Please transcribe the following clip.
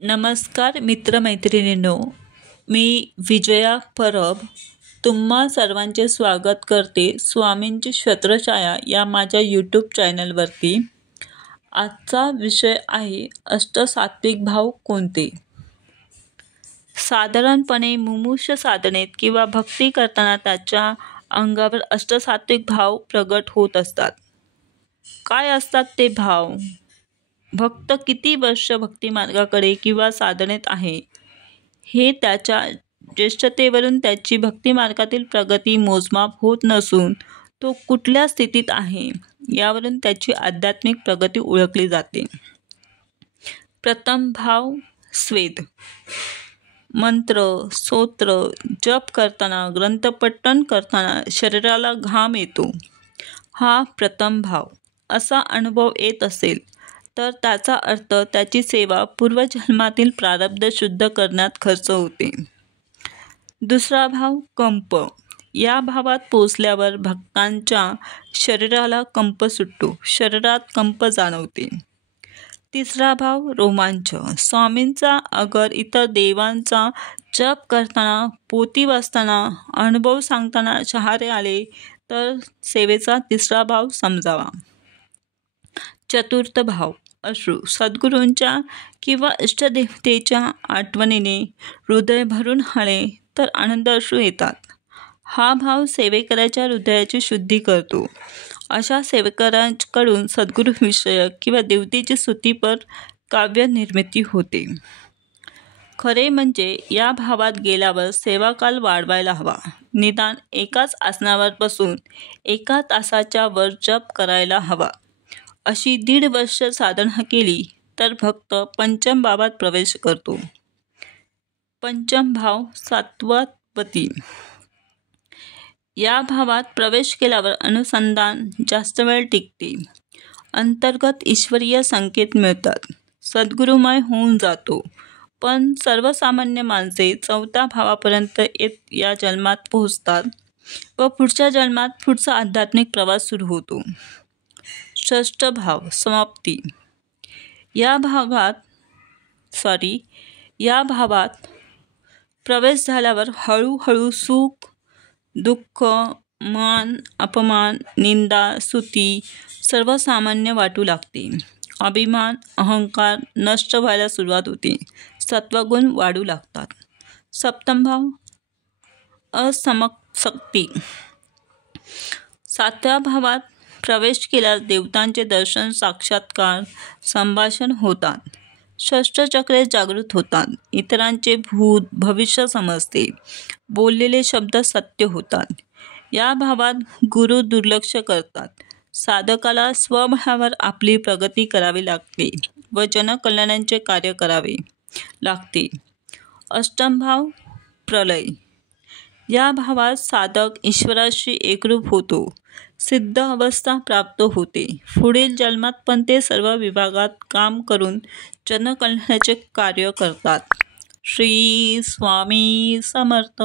नमस्कार मित्रमैत्रिणींनो, मी विजया परब तुम्हा सर्वांचे स्वागत करते स्वामींची छत्रछाया या माझ्या यूट्यूब चॅनलवरती। आजचा विषय आहे अष्टसात्विक भाव कोणते। साधारणपणे मुमुक्ष साधनेत किंवा भक्ती करताना त्याच्या अंगावर अष्टसात्विक भाव प्रगट होत असतात। काय असतात ते भाव? भक्त किती वर्ष भक्ती मार्गाकडे किंवा साधनेत आहे हे त्याच्या ज्येष्ठतेवरून त्याची भक्ती मार्गातील प्रगती मोजमाप होत नसून तो कुठल्या स्थितीत आहे यावरून त्याची आध्यात्मिक प्रगती ओळखली जाते। प्रथम भाव स्वेद। मंत्र स्तोत्र जप करताना ग्रंथपठण करताना शरीराला घाम येतो, हा प्रथम भाव। असा अनुभव येत असेल तर त्याचा अर्थ त्याची सेवा पूर्वजन्मातील प्रारब्ध शुद्ध करण्यात खर्च होते। दुसरा भाव कंप। या भावात पोचल्यावर भक्तांच्या शरीराला कंप सुटतो, शरीरात कंप जाणवते। तिसरा भाव रोमांच। स्वामींचा अगर इतर देवांचा जप करताना पोथी वाचताना अनुभव सांगताना शहारे आले तर सेवेचा तिसरा भाव समजावा। चतुर्थ भाव अश्रू। सद्गुरूंच्या किंवा इष्टदेवतेच्या आठवणीने हृदय भरून आले तर आनंद अश्रू येतात। हा भाव सेवेकऱ्याच्या हृदयाची शुद्धी करतो। अशा सेवेकऱ्यांकडून सद्गुरूविषयक किंवा देवतेची स्तुतीपर काव्य निर्मिती होते। खरे म्हणजे या भावात गेल्यावर सेवाकाल वाढवायला हवा। निदान एकाच आसनावर बसून 1 तासाच्या वर जप करायला हवा। अशी 1.5 वर्ष साधना केली तर भक्त पंचम भावात प्रवेश करतो। पंचम भाव सात्वती। या भावात प्रवेश केल्यावर अनुसंधान जास्त वेळ टिकते, अंतर्गत ईश्वरीय संकेत मिळतात, सद्गुरुमय होऊन जातो। पण सर्वसामान्य माणसे 4थ्या भावापर्यंत या जन्मात पोहोचतात व पुढच्या जन्मात पुढचा आध्यात्मिक प्रवास सुरू होतो। षष्ठ भाव समाप्ती। या भावात प्रवेश झाल्यावर हळूहळू सुख दुःख मान अपमान निंदा स्तुती सर्वसामान्य वाटू लागते। अभिमान अहंकार नष्ट व्हायला सुरुवात होते, सत्वगुण वाढू लागतात। सप्तम भाव असमासक्ती। 7व्या भावात प्रवेश केल्यास देवतांचे दर्शन साक्षात्कार संभाषण होतात, षष्ठचक्रे जागृत होतात, इतरांचे भूत भविष्य समजते, बोललेले शब्द सत्य होतात। या भावात गुरु दुर्लक्ष करतात, साधकाला स्वबळावर आपली प्रगती करावी लागते व जनकल्याणाचे कार्य करावे लागते। अष्टम भाव प्रलय। या भावात साधक ईश्वराशी एकरूप होतो, सिद्ध अवस्था प्राप्त होते। पुढील जन्मात पण ते सर्व विभागात काम करून जनकल्याणाचे कार्य करतात। श्री स्वामी समर्थ।